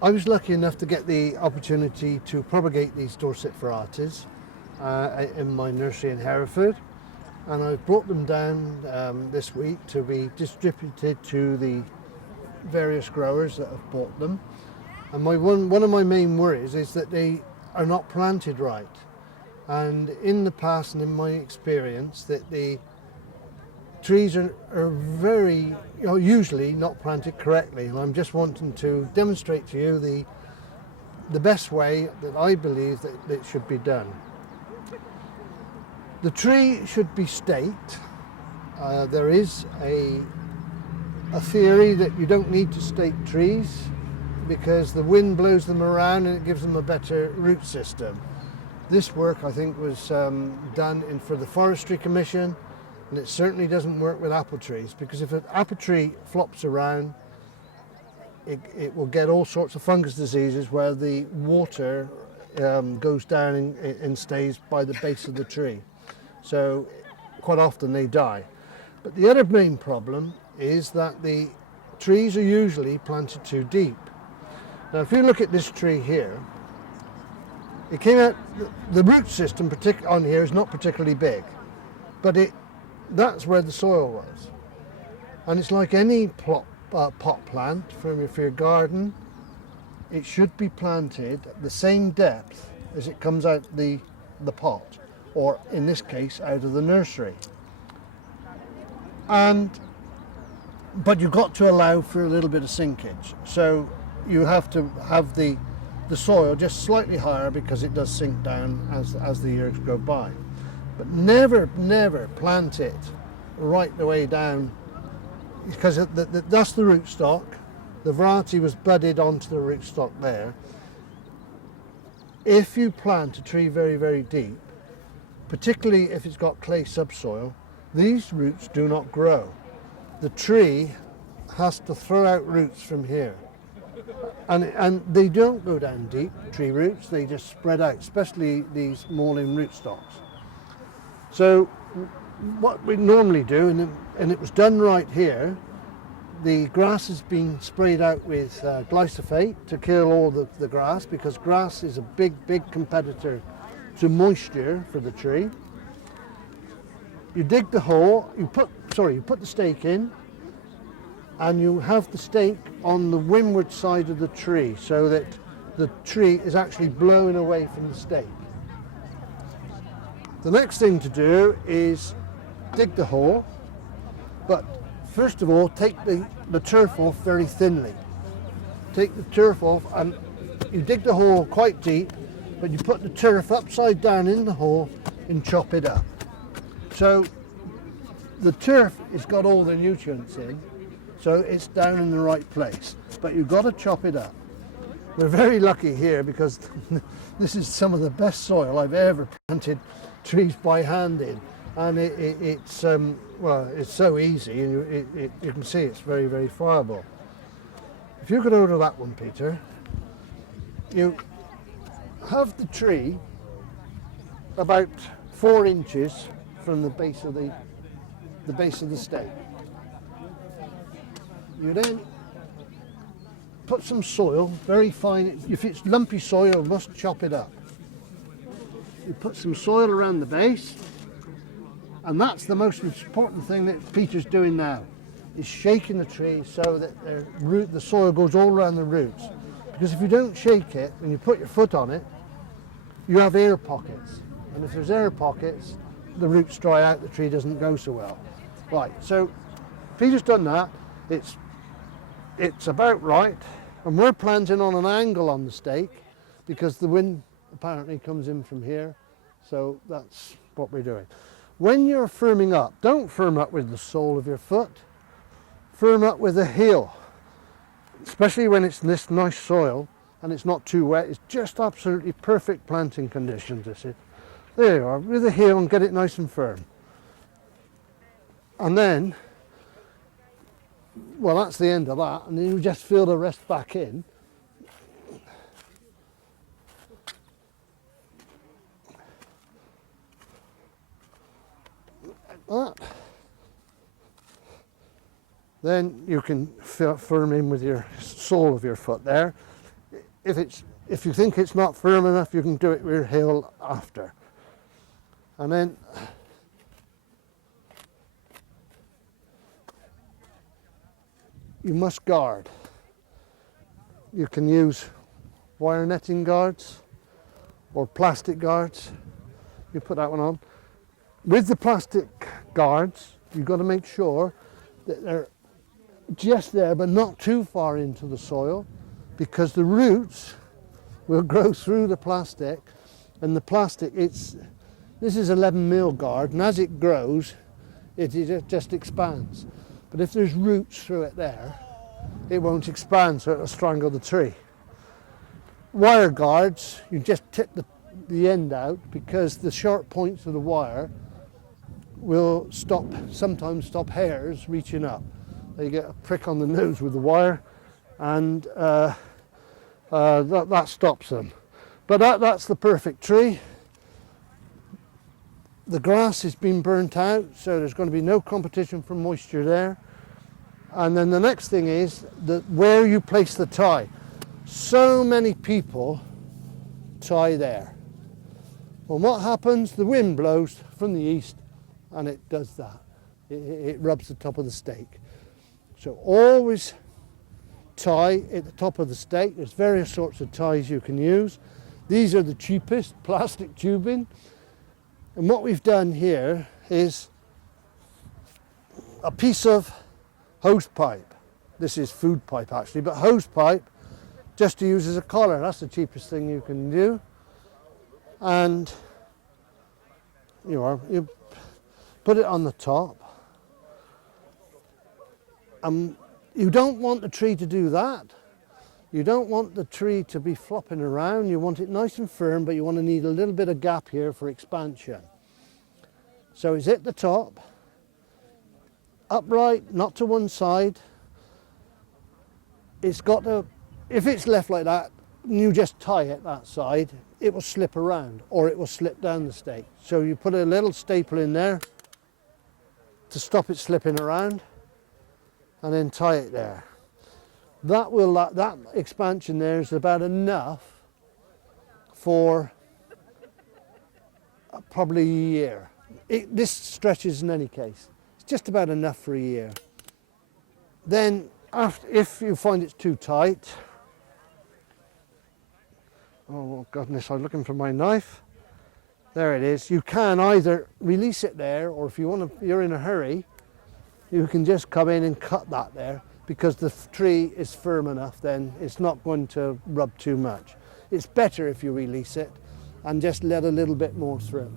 I was lucky enough to get the opportunity to propagate these Dorset varieties in my nursery in Hereford, and I've brought them down this week to be distributed to the various growers that have bought them. And one of my main worries is that they are not planted right. And in the past and in my experience, that the trees are very, usually not planted correctly. And I'm just wanting to demonstrate to you the best way that I believe that it should be done. The tree should be staked. There is a theory that you don't need to stake trees because the wind blows them around and it gives them a better root system. This work, I think, was done for the Forestry Commission, and it certainly doesn't work with apple trees, because if an apple tree flops around, it will get all sorts of fungus diseases where the water goes down and stays by the base of the tree. So quite often they die. But the other main problem is that the trees are usually planted too deep. Now if you look at this tree here, it came out, the root system on here is not particularly big, but that's where the soil was. And it's like any pot plant for your garden, it should be planted at the same depth as it comes out the pot, or in this case out of the nursery. But you've got to allow for a little bit of sinkage. So you have to have the soil just slightly higher because it does sink down as the years go by. But never plant it right the way down, because that's the rootstock. The variety was budded onto the rootstock there. If you plant a tree very, very deep, particularly if it's got clay subsoil, these roots do not grow. The tree has to throw out roots from here. And they don't go down deep, tree roots, they just spread out, especially these maulin rootstocks. So what we normally do, and it was done right here, the grass has been sprayed out with glyphosate to kill all the grass, because grass is a big competitor to moisture for the tree. You dig the hole, you put the stake in, and you have the stake on the windward side of the tree so that the tree is actually blowing away from the stake. The next thing to do is dig the hole, but first of all take the turf off very thinly. Take the turf off, and you dig the hole quite deep, but you put the turf upside down in the hole and chop it up. So the turf has got all the nutrients in, so it's down in the right place, but you've got to chop it up. We're very lucky here because this is some of the best soil I've ever planted trees by hand in, and it's so easy, and you can see it's very, very friable. If you could order that one, Peter, you have the tree about 4 inches from the base of the stake. You then put some soil, very fine. If it's lumpy soil, you must chop it up. You put some soil around the base, and that's the most important thing that Peter's doing now, is shaking the tree so that the soil goes all around the roots. Because if you don't shake it, when you put your foot on it, you have air pockets. And if there's air pockets, the roots dry out, the tree doesn't go so well. Right, so Peter's done that. It's about right, and we're planting on an angle on the stake because the wind apparently comes in from here, so that's what we're doing. When you're firming up, don't firm up with the sole of your foot, firm up with the heel, especially when it's this nice soil and it's not too wet. It's just absolutely perfect planting conditions, this is. There you are, with the heel, and get it nice and firm. And then, well, that's the end of that, and then you just fill the rest back in. Like that. Then you can firm in with your sole of your foot there. if you think it's not firm enough, you can do it with your heel after. And then you must guard. You can use wire netting guards or plastic guards. You put that one on. With the plastic guards, you've got to make sure that they're just there but not too far into the soil, because the roots will grow through the plastic, and the plastic, this is 11mm guard, and as it grows it just expands. But if there's roots through it there, it won't expand, so it'll strangle the tree. Wire guards, you just tip the end out, because the sharp points of the wire will sometimes stop hairs reaching up. They get a prick on the nose with the wire, and that stops them. But that's the perfect tree. The grass has been burnt out, so there's going to be no competition for moisture there. And then the next thing is where you place the tie. So many people tie there. Well, what happens? The wind blows from the east, and it does that. It rubs the top of the stake. So always tie at the top of the stake. There's various sorts of ties you can use. These are the cheapest, plastic tubing. And what we've done here is a piece of hose pipe. This is food pipe actually, but hose pipe just to use as a collar. That's the cheapest thing you can do. And you put it on the top. You don't want the tree to do that. You don't want the tree to be flopping around. You want it nice and firm, but you want to need a little bit of gap here for expansion. So it's at the top, upright, not to one side. It's got to, if it's left like that, you just tie it that side, it will slip around, or it will slip down the stake. So you put a little staple in there to stop it slipping around, and then tie it there. That expansion there is about enough for probably a year. This stretches in any case. It's just about enough for a year. Then, if you find it's too tight, oh goodness, I'm looking for my knife. There it is. You can either release it there, or if you're in a hurry, you can just come in and cut that there, because the tree is firm enough, then it's not going to rub too much. It's better if you release it and just let a little bit more through.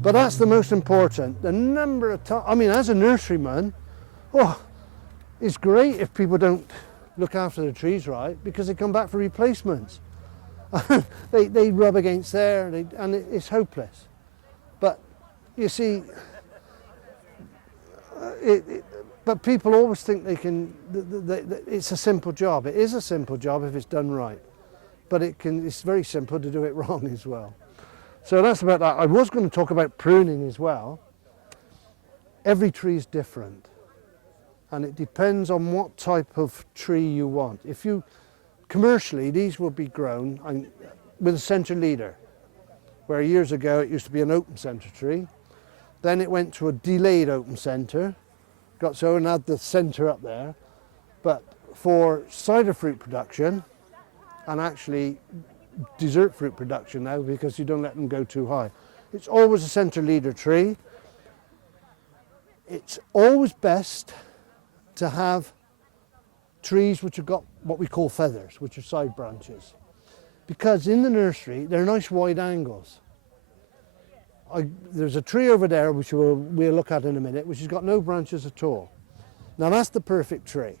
But that's the most important. The number of times, I mean, as a nurseryman, it's great if people don't look after the trees right, because they come back for replacements. they rub against there, and it's hopeless. But you see, but people always think they can. It's a simple job. It is a simple job if it's done right, but it's very simple to do it wrong as well. So that's about that. I was going to talk about pruning as well. Every tree is different, and it depends on what type of tree you want. Commercially, these will be grown with a centre leader, where years ago it used to be an open centre tree. Then it went to a delayed open centre, got so and had the centre up there. But for cider fruit production, and actually dessert fruit production now, because you don't let them go too high, it's always a centre leader tree. It's always best to have trees which have got what we call feathers, which are side branches, because in the nursery they're nice wide angles. There's a tree over there which we'll look at in a minute, which has got no branches at all. Now that's the perfect tree,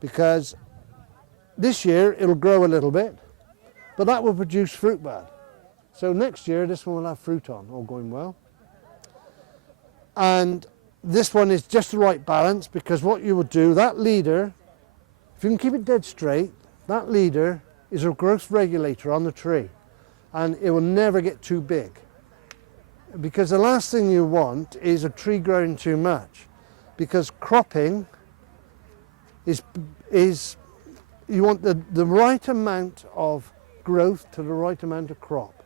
because this year it'll grow a little bit, but that will produce fruit bud. So next year this one will have fruit on, all going well. And this one is just the right balance, because what you would do, that leader, if you can keep it dead straight, that leader is a growth regulator on the tree, and it will never get too big. Because the last thing you want is a tree growing too much, because cropping is you want the right amount of growth to the right amount of crop.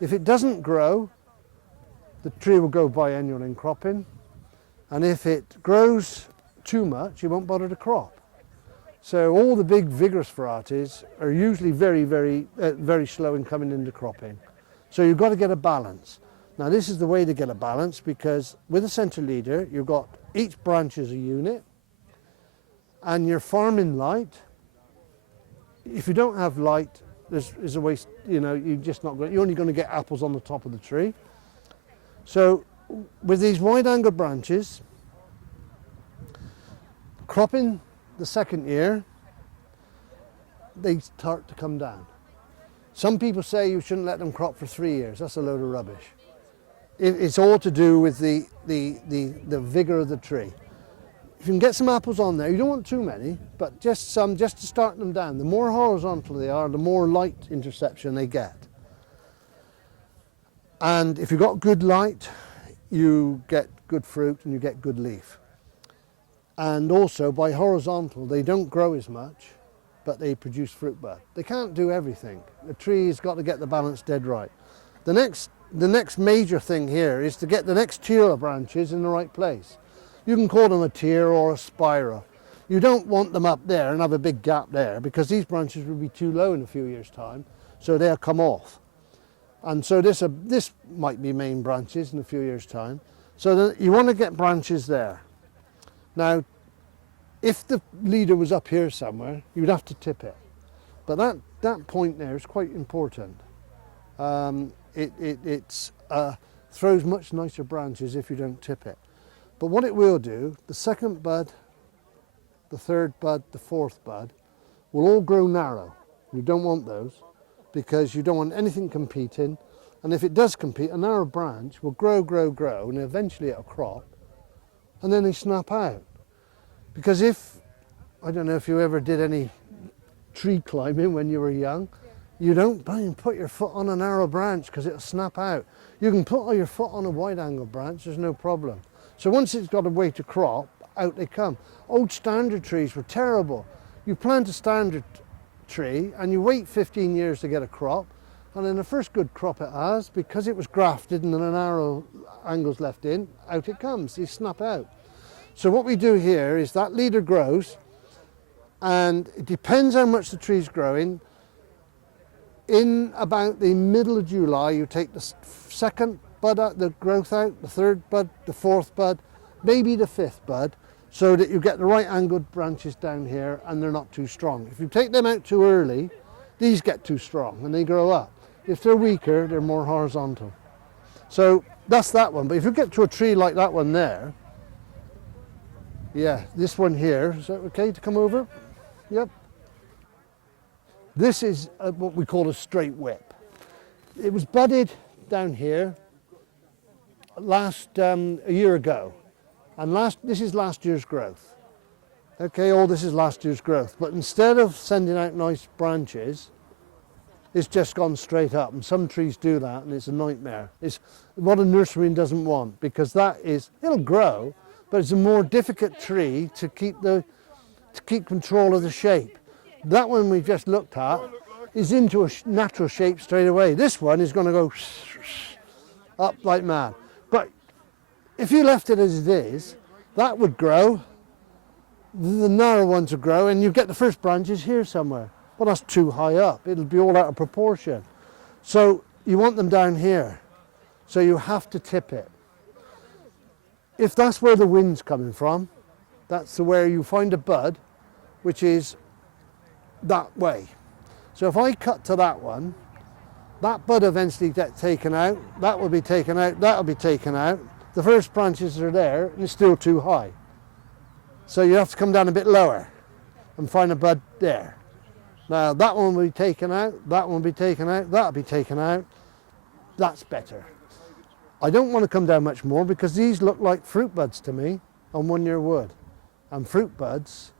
If it doesn't grow, the tree will go biennial in cropping, and if it grows too much, you won't bother to crop. So all the big vigorous varieties are usually very slow in coming into cropping. So you've got to get a balance. Now this is the way to get a balance, because with a centre leader, you've got each branch is a unit, and you're farming light. If you don't have light, there's a waste, you know, you're only going to get apples on the top of the tree. So with these wide angle branches, cropping the second year, they start to come down. Some people say you shouldn't let them crop for 3 years. That's a load of rubbish. It's all to do with the vigor of the tree. If you can get some apples on there, you don't want too many, but just some, just to start them down. The more horizontal they are, the more light interception they get. And if you've got good light, you get good fruit and you get good leaf. And also, by horizontal, they don't grow as much, but they produce fruit bud. They can't do everything. The tree's got to get the balance dead right. The next major thing here is to get the next tier of branches in the right place. You can call them a tier or a spiral. You don't want them up there and have a big gap there, because these branches will be too low in a few years' time, so they'll come off. And so this might be main branches in a few years' time. So you want to get branches there. Now, if the leader was up here somewhere, you'd have to tip it. But that point there is quite important. It throws much nicer branches if you don't tip it. But what it will do, the second bud, the third bud, the fourth bud, will all grow narrow. You don't want those, because you don't want anything competing. And if it does compete, a narrow branch will grow, and eventually it'll crop, and then they snap out. Because I don't know if you ever did any tree climbing when you were young, you don't put your foot on a narrow branch because it'll snap out. You can put all your foot on a wide angle branch, there's no problem. So once it's got a way to crop, out they come. Old standard trees were terrible. You plant a standard tree and you wait 15 years to get a crop, and then the first good crop it has, because it was grafted and the narrow angles left in, out it comes, they snap out. So what we do here is that leader grows, and it depends how much the tree's growing. In about the middle of July, you take the second bud out, the growth out, the third bud, the fourth bud, maybe the fifth bud, so that you get the right angled branches down here and they're not too strong. If you take them out too early, these get too strong and they grow up. If they're weaker, they're more horizontal. So that's that one. But if you get to a tree like that one there, yeah, this one here, is that okay to come over? Yep. This is what we call a straight whip. It was budded down here a year ago, and this is last year's growth. Okay, all this is last year's growth, but instead of sending out nice branches, it's just gone straight up, and some trees do that, and it's a nightmare. It's what a nurseryman doesn't want, because it'll grow, but it's a more difficult tree to keep control of the shape. That one we just looked at is into a natural shape straight away. This one is going to go up like mad. But if you left it as it is, that would grow, the narrow ones would grow, and you get the first branches here somewhere. Well, that's too high up. It'll be all out of proportion. So you want them down here. So you have to tip it. If that's where the wind's coming from, that's where you find a bud, which is that way. So if I cut to that one, that bud eventually gets taken out, that will be taken out, that will be taken out. The first branches are there, and it's still too high. So you have to come down a bit lower and find a bud there. Now that one will be taken out, that one will be taken out, that will be taken out. That's better. I don't want to come down much more, because these look like fruit buds to me on 1 year wood. And fruit buds,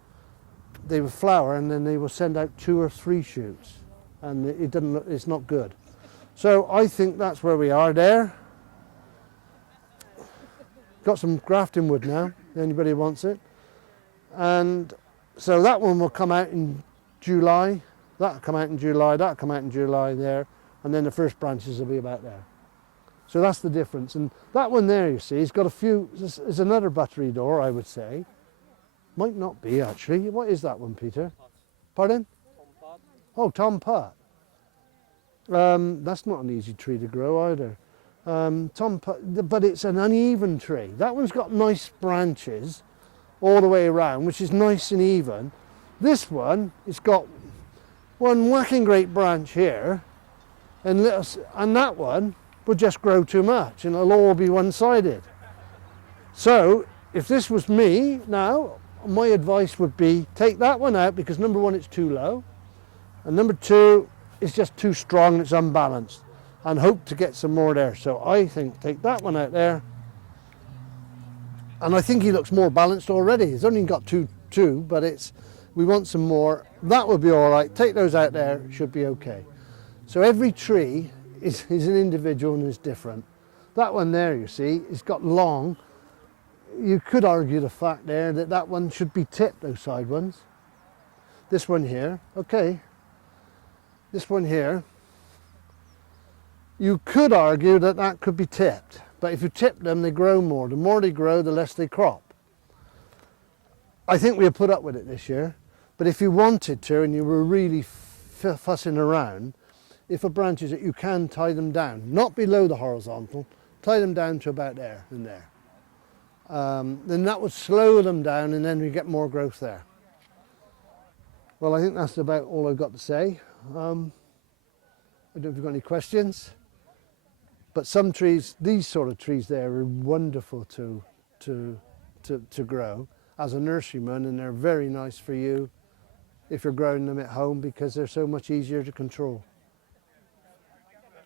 they will flower and then they will send out 2 or 3 shoots, and it's not good. So I think that's where we are there. Got some grafting wood now, anybody wants it. And so that one will come out in July. That'll come out in July, that'll come out in July there, and then the first branches will be about there. So that's the difference. And that one there, you see, has got a few, is another buttery door, I would say. Might not be, actually. What is that one, Peter? Pardon? Oh, Tom Putt. That's not an easy tree to grow either. Tom Putt, but it's an uneven tree. That one's got nice branches all the way around, which is nice and even. This one, it's got one whacking great branch here, and that one would just grow too much, and it'll all be one-sided. So, if this was me now, my advice would be take that one out, because number one, it's too low, and number two, it's just too strong, it's unbalanced, and hope to get some more there. So I think take that one out there, and I think he looks more balanced already. He's only got two, but we want some more. That would be all right. Take those out there, it should be okay. So every tree is an individual and is different. That one there, you see, it's got long. You could argue the fact there that one should be tipped, those side ones. This one here, okay. This one here, you could argue that could be tipped, but if you tip them, they grow more. The more they grow, the less they crop. I think we'll put up with it this year, but if you wanted to and you were really fussing around, if a branch is that you can tie them down, not below the horizontal, tie them down to about there and there. Then that would slow them down, and then we get more growth there. Well, I think that's about all I've got to say. I don't know if you've got any questions, but some trees, these sort of trees there, are wonderful to grow as a nurseryman, and they're very nice for you if you're growing them at home, because they're so much easier to control.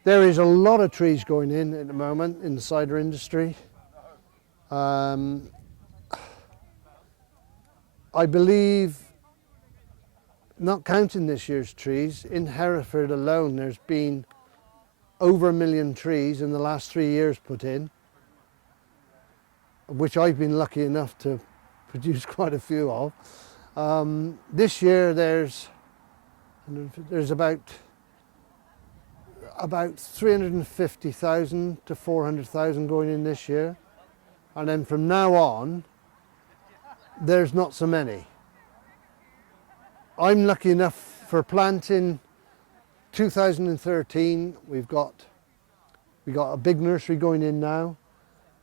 There is a lot of trees going in at the moment in the cider industry. I believe, not counting this year's trees, in Hereford alone there's been over 1 million trees in the last 3 years put in, which I've been lucky enough to produce quite a few of. This year there's about 350,000 to 400,000 going in this year, and then from now on there's not so many. I'm lucky enough for planting 2013. We got a big nursery going in now,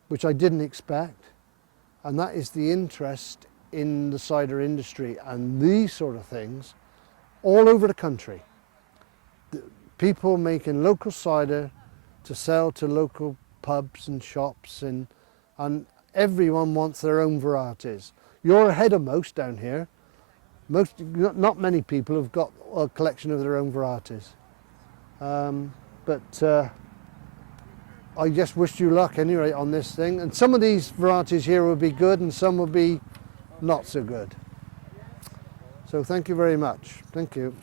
which I didn't expect, and that is the interest in the cider industry and these sort of things all over the country. People making local cider to sell to local pubs and shops, and everyone wants their own varieties. You're ahead of most down here. Not many people have got a collection of their own varieties. But I just wish you luck anyway on this thing. And some of these varieties here will be good, and some will be not so good. So thank you very much. Thank you.